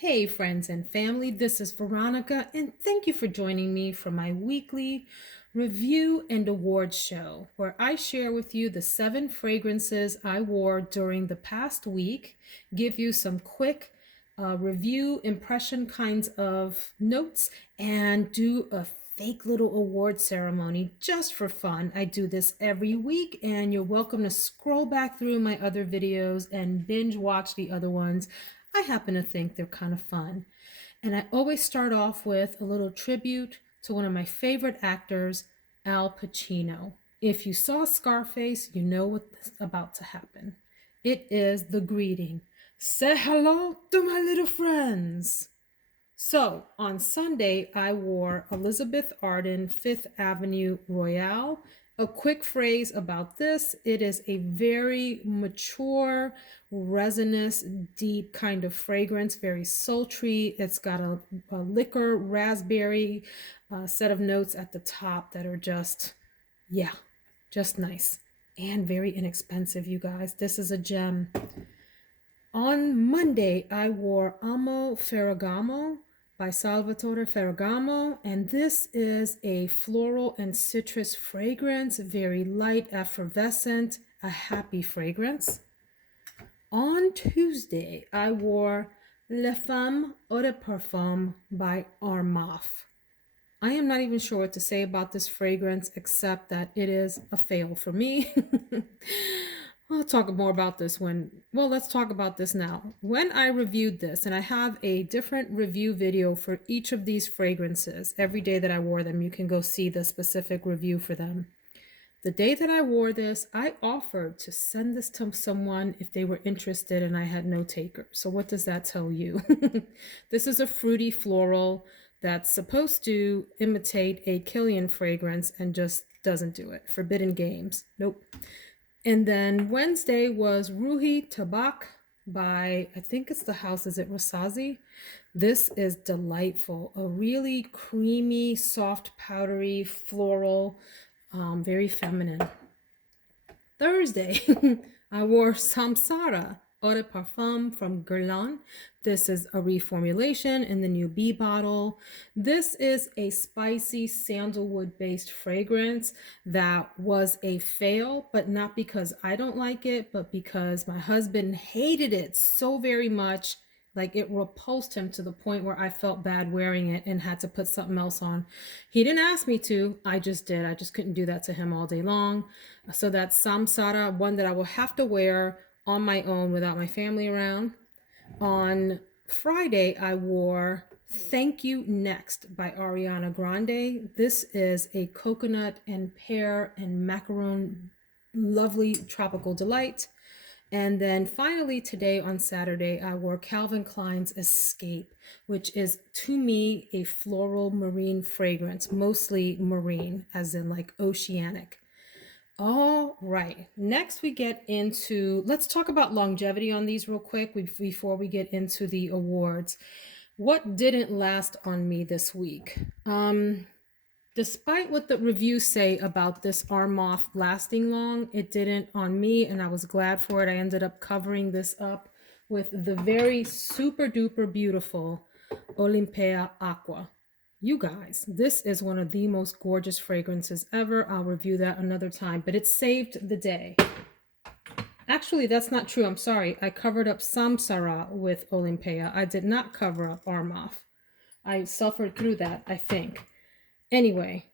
Hey, friends and family, this is Veronica, and thank you for joining me for my weekly review and awards show, where I share with you the 7 fragrances I wore during the past week, give you some quick review, impression kinds of notes, and do a fake little award ceremony just for fun. I do this every week, and you're welcome to scroll back through my other videos and binge watch the other ones. I happen to think they're kind of fun. And I always start off with a little tribute to one of my favorite actors, Al Pacino. If you saw Scarface, you know what's about to happen. It is the greeting. Say hello to my little friends. So on Sunday, I wore Elizabeth Arden Fifth Avenue Royale. A quick phrase about this: it is a very mature, resinous, deep kind of fragrance, very sultry. It's got a liquor, raspberry set of notes at the top that are just, yeah, just nice and very inexpensive, you guys. This is a gem. On Monday, I wore Amo Ferragamo by Salvatore Ferragamo, and this is a floral and citrus fragrance, very light, effervescent, a happy fragrance. On Tuesday, I wore Femme eau de parfum by Armaf. I am not even sure what to say about this fragrance except that it is a fail for me. I'll talk more about this let's talk about this now. When I reviewed this, and I have a different review video for each of these fragrances, every day that I wore them, you can go see the specific review for them. The day that I wore this, I offered to send this to someone if they were interested, and I had no taker. So what does that tell you? This is a fruity floral that's supposed to imitate a Killian fragrance and just doesn't do it. Forbidden Games. Nope. And then Wednesday was Roohy Tehbak by, I think it's the house, is it Rasasi? This is delightful. A really creamy, soft, powdery, floral, very feminine. Thursday, I wore Samsara Eau de Parfum from Guerlain. This is a reformulation in the new B bottle. This is a spicy sandalwood-based fragrance that was a fail, but not because I don't like it, but because my husband hated it so very much. Like, it repulsed him to the point where I felt bad wearing it and had to put something else on. He didn't ask me to, I just did. I just couldn't do that to him all day long. So that's Samsara, one that I will have to wear on my own without my family around. On Friday, I wore Thank You Next by Ariana Grande. This is a coconut and pear and macaron, lovely tropical delight. And then finally today on Saturday, I wore Calvin Klein's Escape, which is to me a floral marine fragrance, mostly marine, as in like oceanic. All right, next we get into, let's talk about longevity on these real quick before we get into the awards. What didn't last on me this week? Despite what the reviews say about this Armaf lasting long, it didn't on me, and I was glad for it. I ended up covering this up with the very super duper beautiful Olympea Aqua. You guys, this is one of the most gorgeous fragrances ever. I'll review that another time, but it saved the day. Actually, that's not true. I'm sorry. I covered up Samsara with Olympea. I did not cover up Armaf. I suffered through that, I think. Anyway,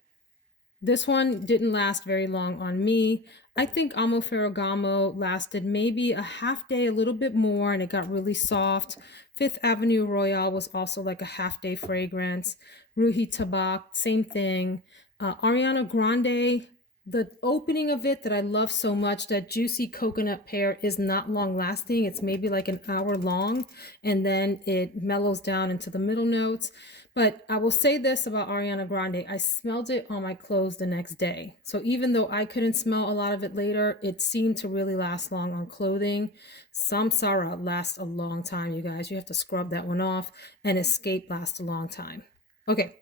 this one didn't last very long on me. I think Amo Ferragamo lasted maybe a half day, a little bit more, and it got really soft. Fifth Avenue Royale was also like a half day fragrance. Roohy Tehbak, same thing. Ariana Grande, the opening of it that I love so much, that juicy coconut pear, is not long lasting. It's maybe like an hour long, and then it mellows down into the middle notes. But I will say this about Ariana Grande: I smelled it on my clothes the next day. So even though I couldn't smell a lot of it later, it seemed to really last long on clothing. Samsara lasts a long time, you guys. You have to scrub that one off. And Escape lasts a long time. Okay,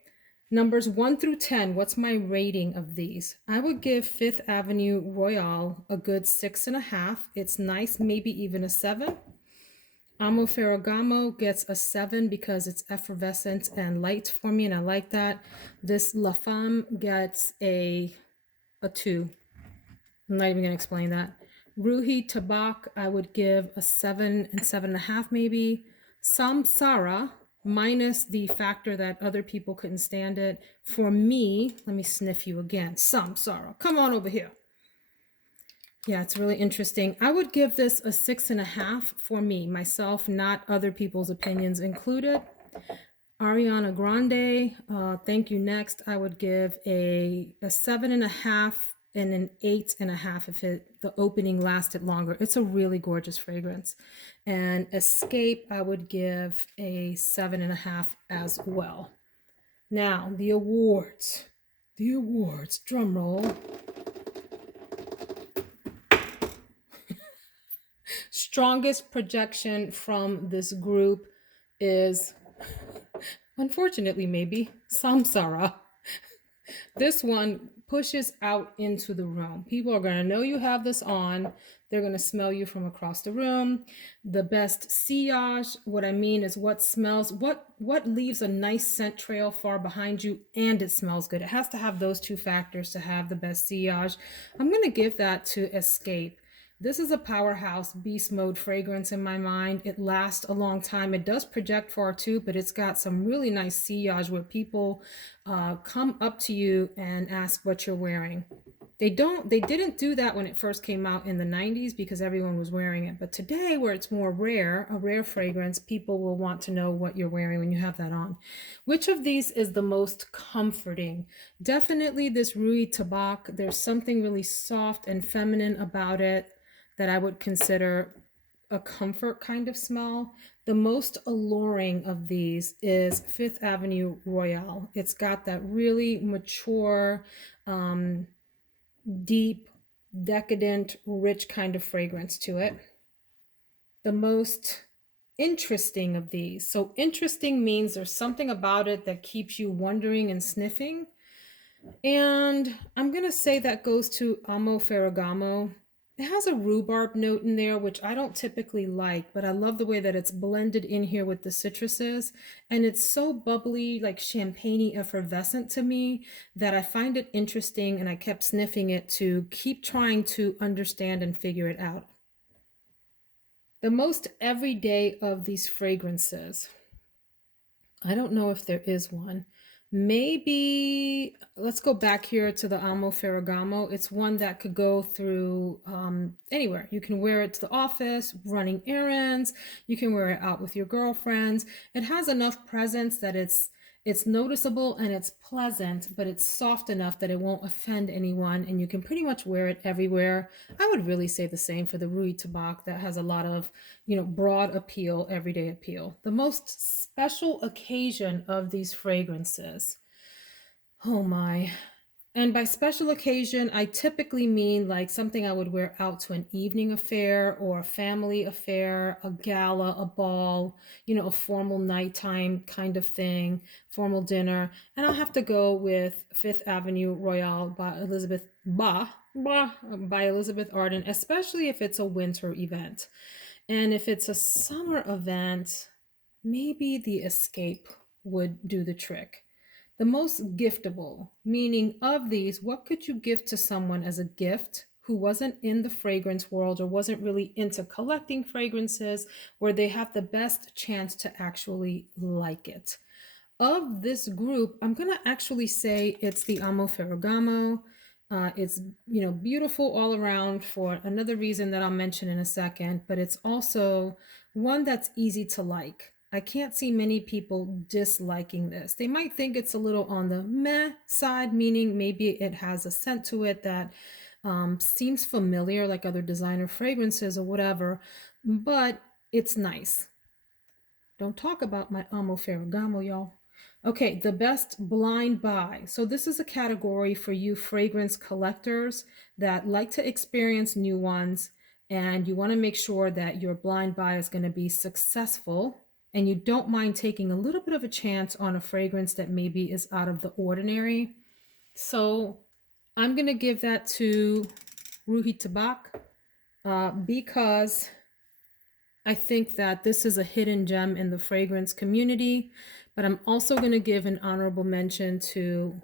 numbers 1 through 10. What's my rating of these? I would give Fifth Avenue Royale a good 6.5. It's nice, maybe even a 7. Amo Ferragamo gets a 7 because it's effervescent and light for me, and I like that. This La Femme gets a 2. I'm not even going to explain that. Roohy Tehbak, I would give a 7 and 7.5 maybe. Samsara, minus the factor that other people couldn't stand it. For me, let me sniff you again. Samsara, come on over here. Yeah, it's really interesting. I would give this a 6.5 for me, myself, not other people's opinions included. Ariana Grande, thank you. Next, I would give a 7.5 and an 8.5 if the opening lasted longer. It's a really gorgeous fragrance. And Escape, I would give a 7.5 as well. Now, the awards. The awards, drum roll. Strongest projection from this group is, unfortunately, maybe Samsara. This one pushes out into the room. People are going to know you have this on. They're going to smell you from across the room. The best sillage, what I mean is what smells, what leaves a nice scent trail far behind you and it smells good. It has to have those two factors to have the best sillage. I'm going to give that to Escape. This is a powerhouse beast mode fragrance in my mind. It lasts a long time. It does project far too, but it's got some really nice sillage where people come up to you and ask what you're wearing. They didn't do that when it first came out in the 90s because everyone was wearing it. But today, where it's more rare, a rare fragrance, people will want to know what you're wearing when you have that on. Which of these is the most comforting? Definitely this Roohy Tehbak. There's something really soft and feminine about it that I would consider a comfort kind of smell. The most alluring of these is Fifth Avenue Royale. It's got that really mature, deep, decadent, rich kind of fragrance to it. The most interesting of these. So interesting means there's something about it that keeps you wondering and sniffing. And I'm going to say that goes to Amo Ferragamo. It has a rhubarb note in there, which I don't typically like, but I love the way that it's blended in here with the citruses. And it's so bubbly, like champagne-y effervescent to me that I find it interesting and I kept sniffing it to keep trying to understand and figure it out. The most everyday of these fragrances, I don't know if there is one. Maybe let's go back here to the Amo Ferragamo. It's one that could go through anywhere. You can wear it to the office, running errands. You can wear it out with your girlfriends. It has enough presence that it's noticeable and it's pleasant, but it's soft enough that it won't offend anyone, and you can pretty much wear it everywhere. I would really say the same for the Roohy Tehbak that has a lot of, broad appeal, everyday appeal. The most special occasion of these fragrances. Oh my. And by special occasion, I typically mean like something I would wear out to an evening affair or a family affair, a gala, a ball, a formal nighttime kind of thing, formal dinner. And I'll have to go with Fifth Avenue Royale by Elizabeth Arden, especially if it's a winter event. And if it's a summer event, maybe the Escape would do the trick. The most giftable, meaning of these, what could you give to someone as a gift who wasn't in the fragrance world or wasn't really into collecting fragrances, where they have the best chance to actually like it? Of this group, I'm going to actually say it's the Amo Ferragamo. It's beautiful all around for another reason that I'll mention in a second, but it's also one that's easy to like. I can't see many people disliking this. They might think it's a little on the meh side, meaning maybe it has a scent to it that seems familiar, like other designer fragrances or whatever, but it's nice. Don't talk about my Amo Ferragamo, y'all. Okay, the best blind buy. So this is a category for you fragrance collectors that like to experience new ones, and you want to make sure that your blind buy is going to be successful, and you don't mind taking a little bit of a chance on a fragrance that maybe is out of the ordinary. So I'm going to give that to Roohy Tehbak because I think that this is a hidden gem in the fragrance community, but I'm also going to give an honorable mention to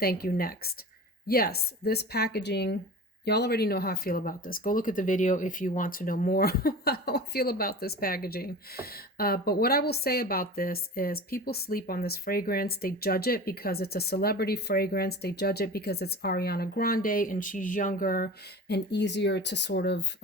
Thank You Next. Yes, this packaging, y'all already know how I feel about this. Go look at the video if you want to know more how I feel about this packaging. But what I will say about this is people sleep on this fragrance. They judge it because it's a celebrity fragrance. They judge it because it's Ariana Grande and she's younger and easier to sort of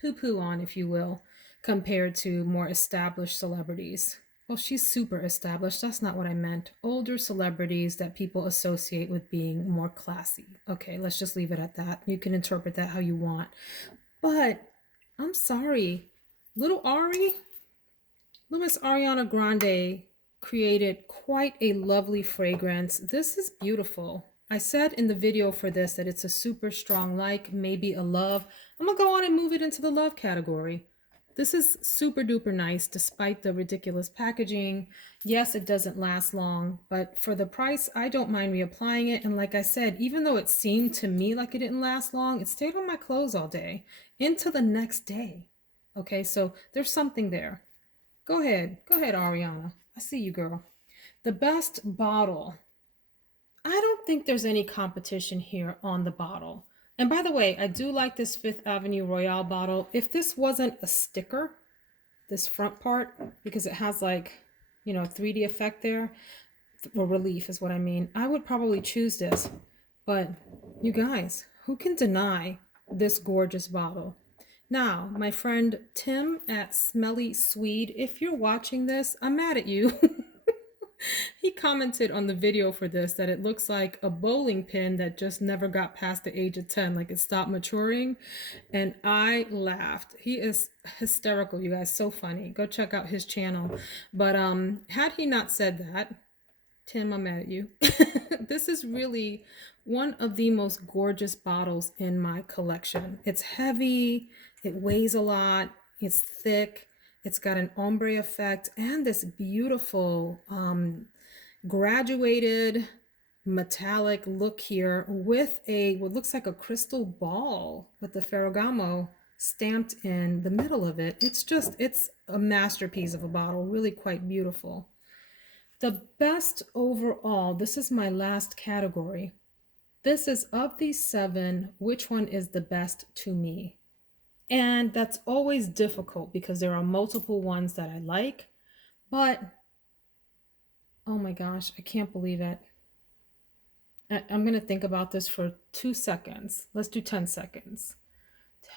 poo-poo on, if you will, compared to more established celebrities. Well, she's super established. That's not what I meant. Older celebrities that people associate with being more classy. Okay, let's just leave it at that. You can interpret that how you want. But I'm sorry. Little Miss Ariana Grande created quite a lovely fragrance. This is beautiful. I said in the video for this that it's a super strong like, maybe a love. I'm gonna go on and move it into the love category. This is super duper nice despite the ridiculous packaging. Yes, it doesn't last long, but for the price, I don't mind reapplying it. And like I said, even though it seemed to me like it didn't last long, it stayed on my clothes all day into the next day. Okay, so there's something there. Go ahead, Ariana. I see you, girl. The best bottle. I don't think there's any competition here on the bottle. And by the way, I do like this Fifth Avenue Royale bottle. If this wasn't a sticker, this front part, because it has like, you know, 3D effect there, or relief is what I mean, I would probably choose this. But you guys, who can deny this gorgeous bottle? Now, my friend Tim at Smelly Swede, if you're watching this, I'm mad at you. He commented on the video for this that it looks like a bowling pin that just never got past the age of 10, like it stopped maturing. And I laughed. He is hysterical, you guys, so funny. Go check out his channel. But had he not said that, Tim, I'm mad at you. This is really one of the most gorgeous bottles in my collection. It's heavy, it weighs a lot, it's thick, it's got an ombre effect, and this beautiful graduated metallic look here with a what looks like a crystal ball with the Ferragamo stamped in the middle of it. It's a masterpiece of a bottle, really quite beautiful. The best overall, this is my last category. This is of these 7, which one is the best to me? And that's always difficult because there are multiple ones that I like, but oh my gosh, I can't believe it. I'm going to think about this for 2 seconds. Let's do 10 seconds. 10,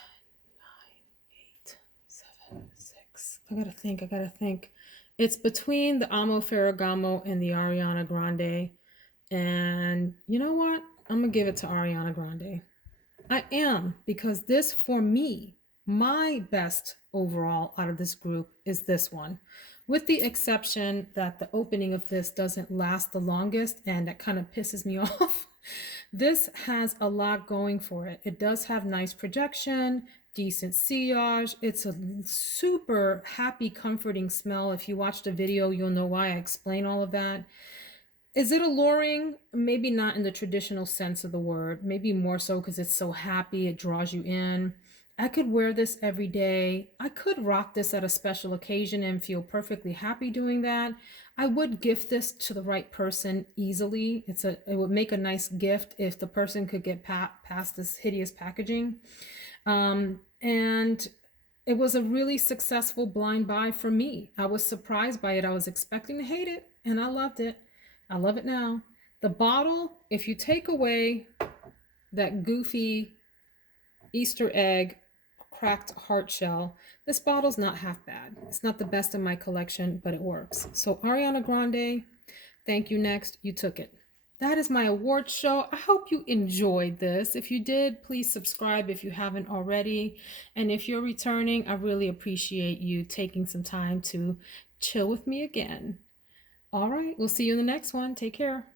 9, 8, 7, 6. I gotta think. It's between the Amo Ferragamo and the Ariana Grande. And you know what? I'm going to give it to Ariana Grande. I am, because this, for me, my best overall out of this group is this one. With the exception that the opening of this doesn't last the longest, and that kind of pisses me off. This has a lot going for it. It does have nice projection, decent sillage. It's a super happy, comforting smell. If you watch the video, you'll know why I explain all of that. Is it alluring? Maybe not in the traditional sense of the word. Maybe more so because it's so happy, it draws you in. I could wear this every day. I could rock this at a special occasion and feel perfectly happy doing that. I would gift this to the right person easily. It would make a nice gift if the person could get past this hideous packaging. And it was a really successful blind buy for me. I was surprised by it. I was expecting to hate it, and I loved it. I love it now. The bottle, if you take away that goofy Easter egg cracked heart shell, this bottle's not half bad. It's not the best in my collection, but it works. So Ariana Grande, thank you next. You took it. That is my award show. I hope you enjoyed this. If you did, please subscribe if you haven't already. And if you're returning, I really appreciate you taking some time to chill with me again. All right, we'll see you in the next one. Take care.